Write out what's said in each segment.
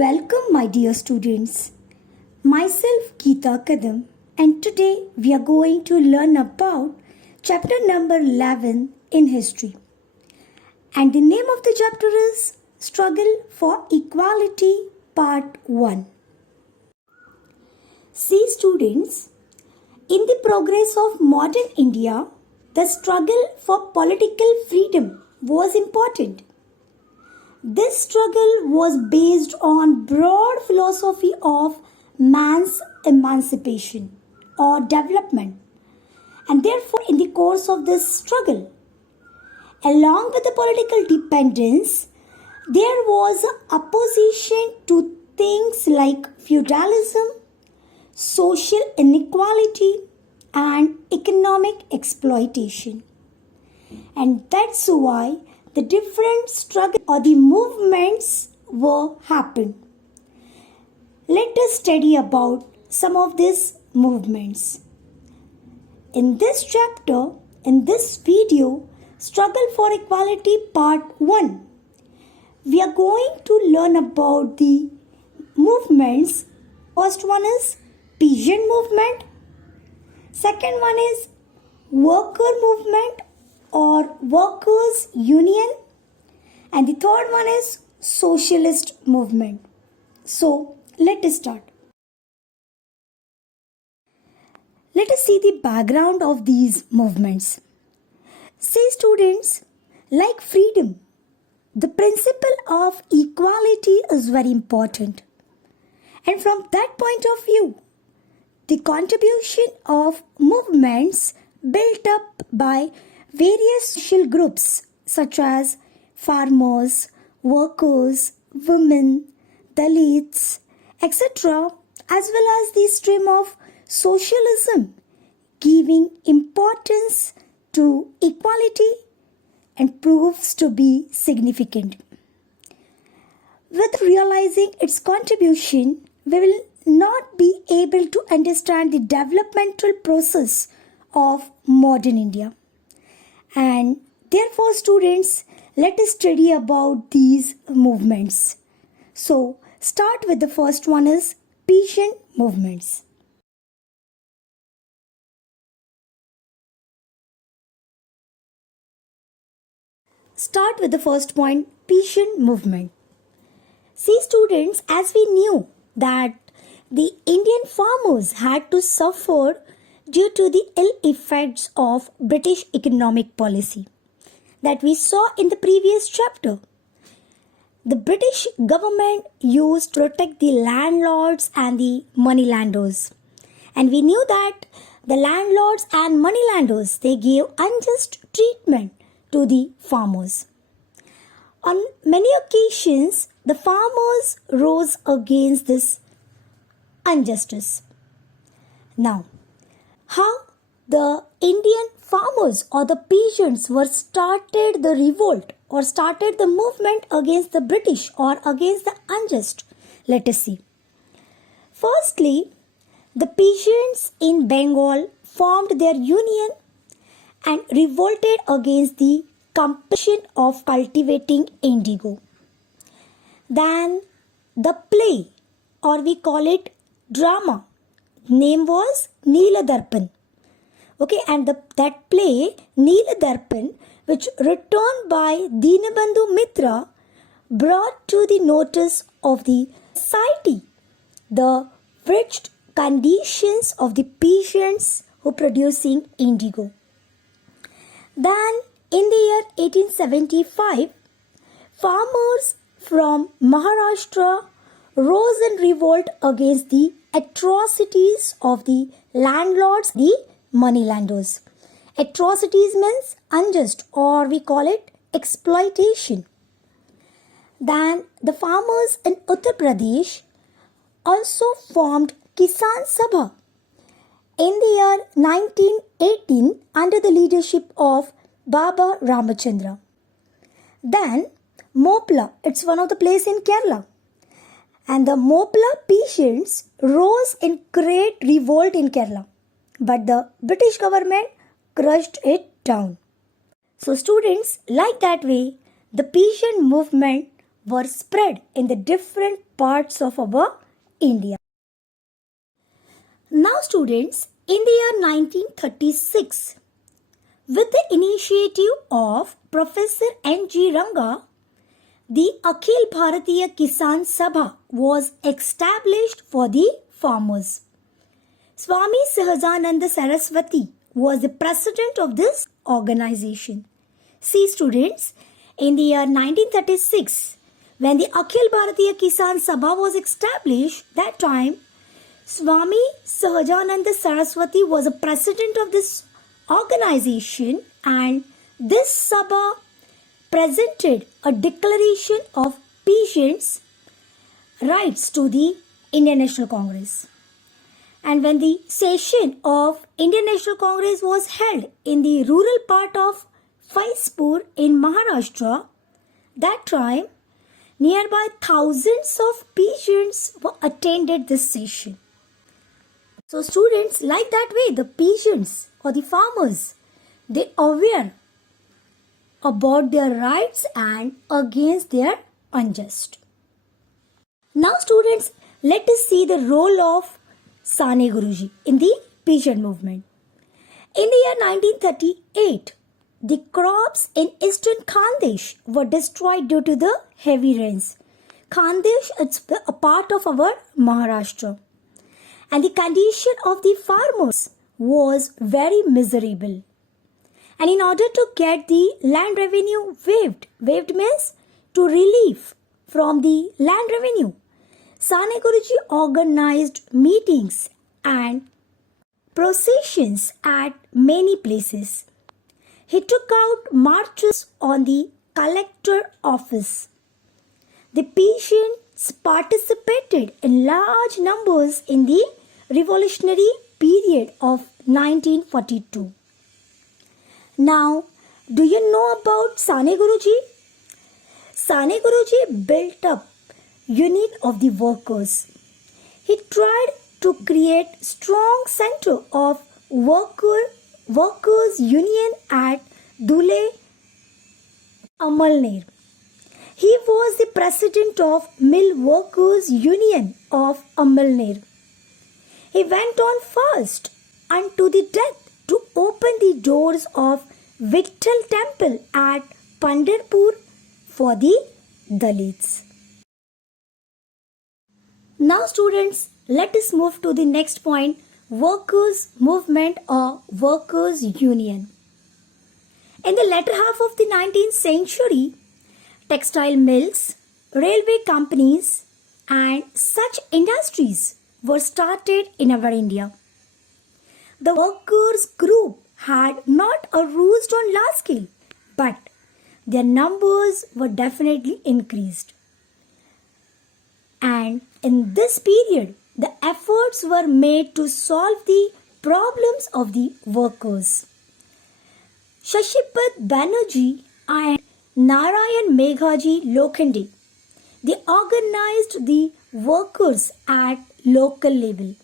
Welcome, my dear students. Myself, Geeta Kadam, and today we are going to learn about chapter number 11 in history. And the name of the chapter is Struggle for Equality, Part 1. See, students, in the progress of modern India, the struggle for political freedom was important. This struggle was based on broad philosophy of man's emancipation or development, and therefore in the course of this struggle, along with the political dependence, there was opposition to things like feudalism, social inequality, and economic exploitation. And that's why the different struggles or the movements were happened. Let us study about some of these movements. In this chapter, in this video, Struggle for Equality Part 1, we are going to learn about the movements. First one is peasant movement. Second one is worker movement or workers union, and the third one is socialist movement. So let us start. Let us see the background of these movements. See, students, like freedom, the principle of equality is very important, and from that point of view, the contribution of movements built up by various social groups such as farmers, workers, women, Dalits, etc., as well as the stream of socialism giving importance to equality and proves to be significant. With realizing its contribution, we will not be able to understand the developmental process of modern India. And therefore, students, let us study about these movements. So, start with the first one is peasant movements. Start with the first point, peasant movement. See, students, as we knew that the Indian farmers had to suffer due to the ill effects of British economic policy that we saw in the previous chapter. The British government used to protect the landlords and the moneylenders. And we knew that the landlords and moneylenders, they gave unjust treatment to the farmers. On many occasions, the farmers rose against this injustice. Now, how the Indian farmers or the peasants were started the revolt or started the movement against the British or against the unjust. Let us see. Firstly, the peasants in Bengal formed their union and revolted against the compulsion of cultivating indigo. Then the play, or we call it drama, name was Neeladarpan. Okay, and that play, Neeladarpan, which written by Dinabandhu Mitra, brought to the notice of the society the wretched conditions of the peasants who producing indigo. Then, in the year 1875, farmers from Maharashtra rose in revolt against the atrocities of the landlords, the moneylenders. Atrocities means unjust, or we call it exploitation. Then the farmers in Uttar Pradesh also formed Kisan Sabha in the year 1918 under the leadership of Baba Ramachandra. Then Mopla, it's one of the places in Kerala. And the Mopla peasants rose in great revolt in Kerala. But the British government crushed it down. So students, like that way, the peasant movement were spread in the different parts of our India. Now students, in the year 1936, with the initiative of Professor N.G. Ranga, the Akhil Bharatiya Kisan Sabha was established for the farmers. Swami Sahajananda Saraswati was the president of this organization. See students, in the year 1936, when the Akhil Bharatiya Kisan Sabha was established, that time Swami Sahajananda Saraswati was a president of this organization, and this Sabha presented a declaration of peasants' rights to the Indian National Congress. And when the session of Indian National Congress was held in the rural part of Faizpur in Maharashtra, that time nearby thousands of peasants were attended this session. So students, like that way, the peasants or the farmers, they aware about their rights and against their unjust. Now students, let us see the role of Sane Guruji in the peasant movement. In the year 1938, the crops in eastern Khandesh were destroyed due to the heavy rains. Khandesh is a part of our Maharashtra. And the condition of the farmers was very miserable. And in order to get the land revenue waived means to relieve from the land revenue, Sane Guruji organized meetings and processions at many places. He took out marches on the collector office. The peasants participated in large numbers in the revolutionary period of 1942. Now, do you know about Sane Guruji? Sane Guruji built up unit of the workers. He tried to create strong center of workers union at Dhule, Amalner. He was the president of Mill Workers Union of Amalner. He went on fast unto the death to open the doors of Vittal temple at Pandharpur for the Dalits. Now students, let us move to the next point, workers' movement or workers' union. In the latter half of the 19th century, textile mills, railway companies and such industries were started in our India. The workers' group had not arose on large scale, but their numbers were definitely increased. And in this period, the efforts were made to solve the problems of the workers. Shashipat Banerjee and Narayan Meghaji Lokhande, they organized the workers at local level.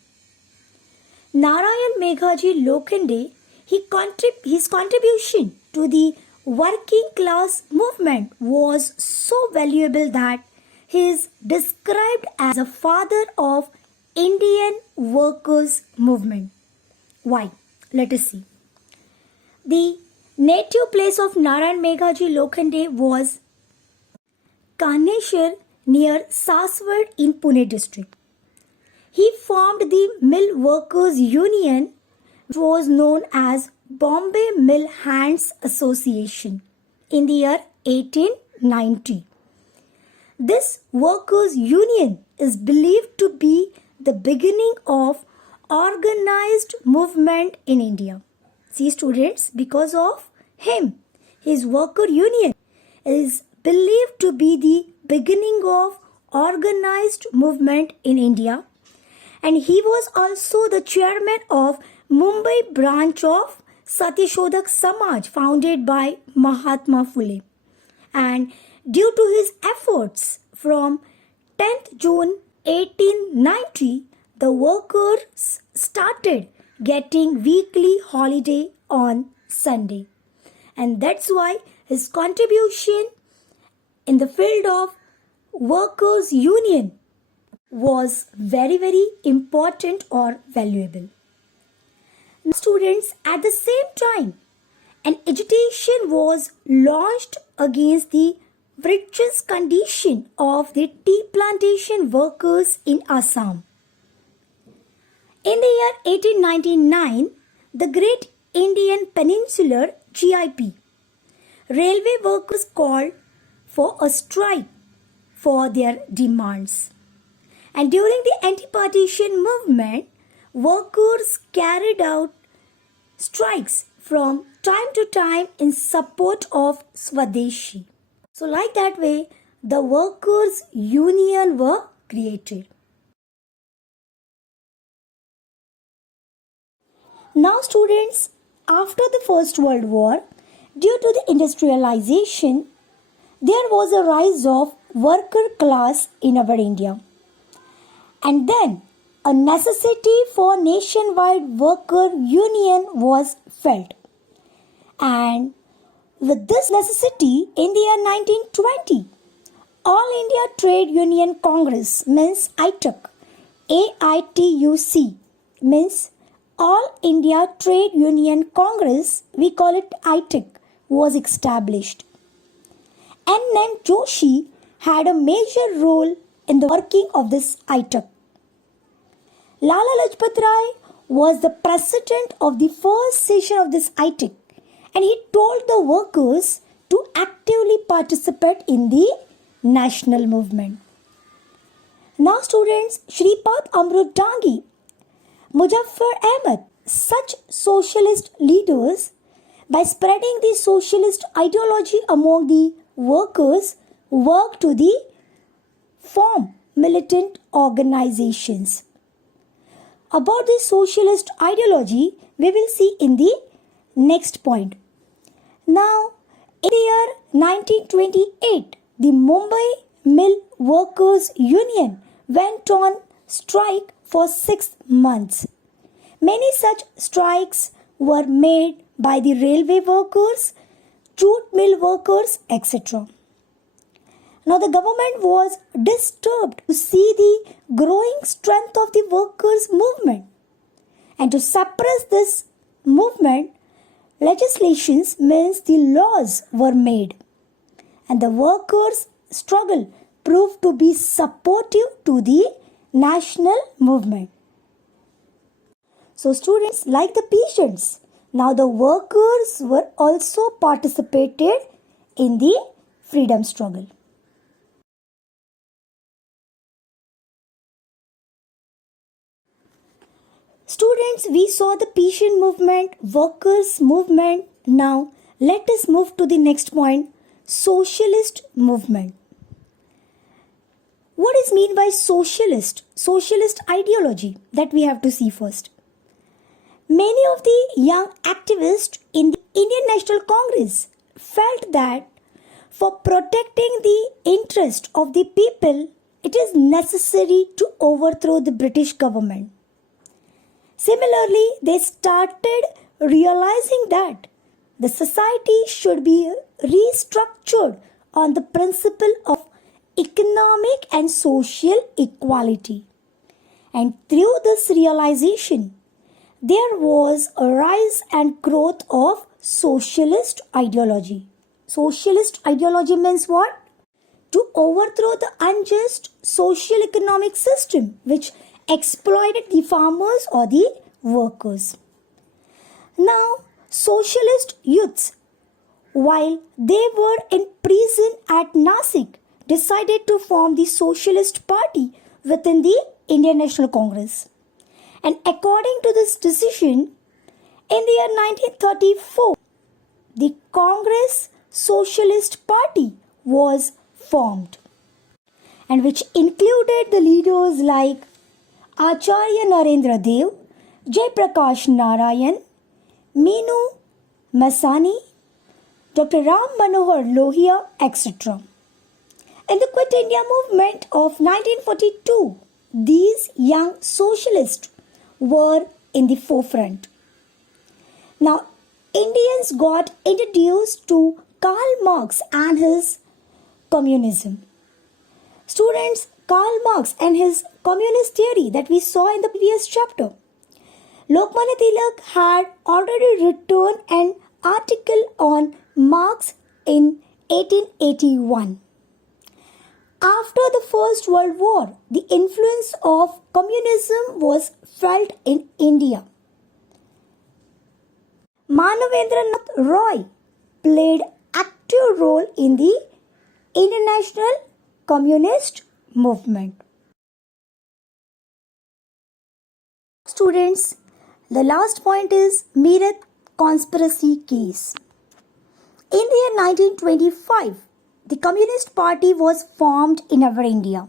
Narayan Meghaji Lokhande, his contribution to the working class movement was so valuable that he is described as a father of Indian workers' movement. Why? Let us see. The native place of Narayan Meghaji Lokhande was Kaneshwar near Saswad in Pune district. He formed the Mill Workers Union, which was known as Bombay Mill Hands Association, in the year 1890. This workers' union is believed to be the beginning of organized movement in India. See students, because of him, his worker union is believed to be the beginning of organized movement in India, and he was also the chairman of Mumbai branch of Satyashodhak Samaj founded by Mahatma Phule. And due to his efforts, from 10th June 1890, the workers started getting weekly holiday on Sunday. And that's why his contribution in the field of workers' union was very, very important or valuable. Students, at the same time, an agitation was launched against the wretched condition of the tea plantation workers in Assam. In the year 1899, the Great Indian Peninsular GIP railway workers called for a strike for their demands. And during the anti-partition movement, workers carried out strikes from time to time in support of Swadeshi. So like that way, the workers' union were created. Now students, after the First World War, due to the industrialization, there was a rise of worker class in our India. And then a necessity for nationwide worker union was felt. And with this necessity, in the year 1920, All India Trade Union Congress means AITUC, AITUC means All India Trade Union Congress, we call it AITUC, was established. N.M. Joshi had a major role in the working of this AITUC. Lala Lajpat Rai was the president of the first session of this AITUC, and he told the workers to actively participate in the national movement. Now students, Shripad Amrut Dangi, Muzaffar Ahmed, such socialist leaders, by spreading the socialist ideology among the workers, worked to the form militant organizations. About the socialist ideology, we will see in the next point. Now, in the year 1928, the Mumbai Mill Workers Union went on strike for 6 months. Many such strikes were made by the railway workers, jute mill workers, etc. Now the government was disturbed to see the growing strength of the workers' movement. And to suppress this movement, legislations means the laws were made. And the workers' struggle proved to be supportive to the national movement. So students, like the peasants, now the workers were also participated in the freedom struggle. Students, we saw the peasant movement, workers' movement. Now let us move to the next point, socialist movement. What is meant by socialist? Socialist ideology that we have to see first. Many of the young activists in the Indian National Congress felt that for protecting the interest of the people, it is necessary to overthrow the British government. Similarly, they started realizing that the society should be restructured on the principle of economic and social equality. And through this realization, there was a rise and growth of socialist ideology. Socialist ideology means what? To overthrow the unjust social economic system which exploited the farmers or the workers. Now, socialist youths, while they were in prison at Nasik, decided to form the Socialist Party within the Indian National Congress. And according to this decision, in the year 1934, the Congress Socialist Party was formed, and which included the leaders like Acharya Narendra Dev, Jai Prakash Narayan, Meenu Masani, Dr. Ram Manohar Lohia, etc. In the Quit India movement of 1942, these young socialists were in the forefront. Now, Indians got introduced to Karl Marx and his communism. Students, Karl Marx and his communist theory that we saw in the previous chapter. Lokmanya Tilak had already written an article on Marx in 1881. After the First World War, the influence of communism was felt in India. Manavendranath Roy played active role in the international communist movement. Students, the last point is Meerut conspiracy case. In the year 1925, the Communist Party was formed in our India.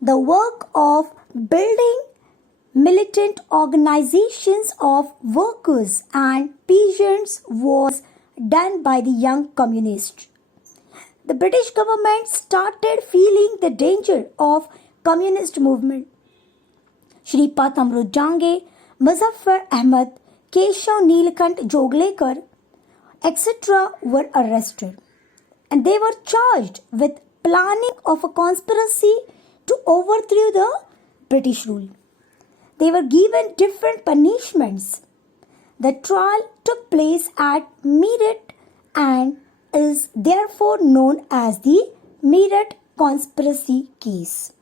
The work of building militant organizations of workers and peasants was done by the young communists. The British government started feeling the danger of communist movement. Shripat Amrut Jange, Muzaffar Ahmad, Keshav Neelkant Joglekar, etc. were arrested, and they were charged with planning of a conspiracy to overthrow the British rule. They were given different punishments. The trial took place at Meerut and is therefore known as the Meerut conspiracy case.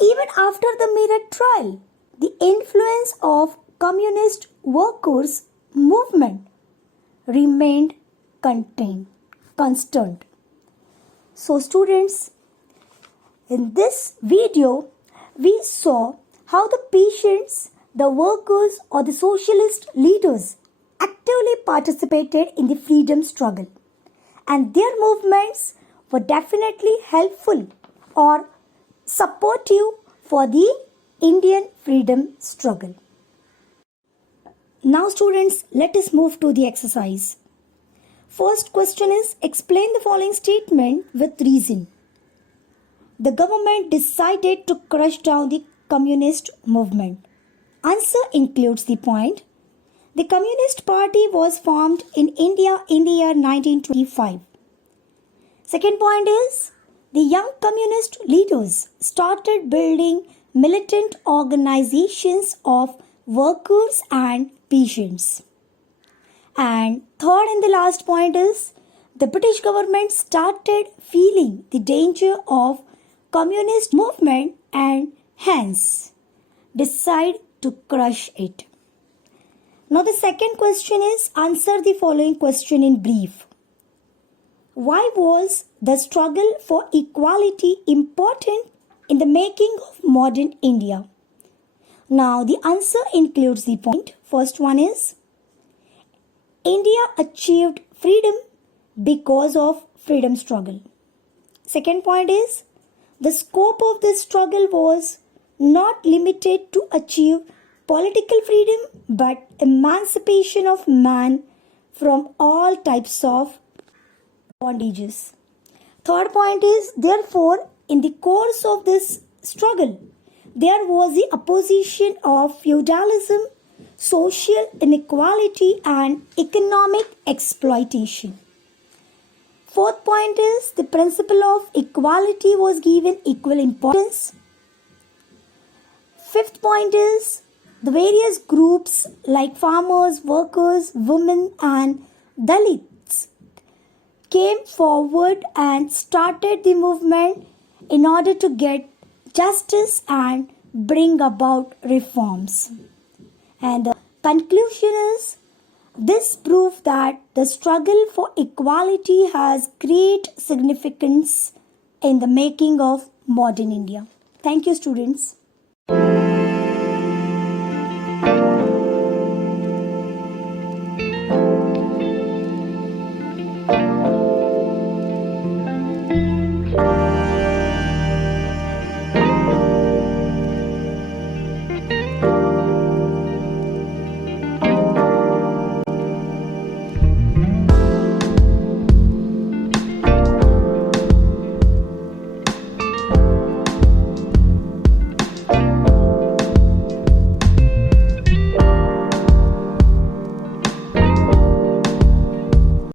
Even after the Meerut trial, the influence of communist workers' movement remained constant. So students, in this video, we saw how the peasants, the workers or the socialist leaders actively participated in the freedom struggle, and their movements were definitely helpful or supportive for the Indian freedom struggle. Now students, let us move to the exercise. First question is, explain the following statement with reason. The government decided to crush down the communist movement. Answer includes the point. The Communist Party was formed in India in the year 1925. Second point is, the young communist leaders started building militant organizations of workers and peasants. And third and the last point is, the British government started feeling the danger of communist movement and hence decide to crush it. Now the second question is, answer the following question in brief. Why was the struggle for equality important in the making of modern India? Now the answer includes the point. First one is, India achieved freedom because of freedom struggle. Second point is, the scope of this struggle was not limited to achieve political freedom but emancipation of man from all types of bondages. Third point is, therefore, in the course of this struggle, there was the opposition of feudalism, social inequality and economic exploitation. Fourth point is, the principle of equality was given equal importance. Fifth point is, the various groups like farmers, workers, women and Dalits came forward and started the movement in order to get justice and bring about reforms. And the conclusion is, this proved that the struggle for equality has great significance in the making of modern India. Thank you, students.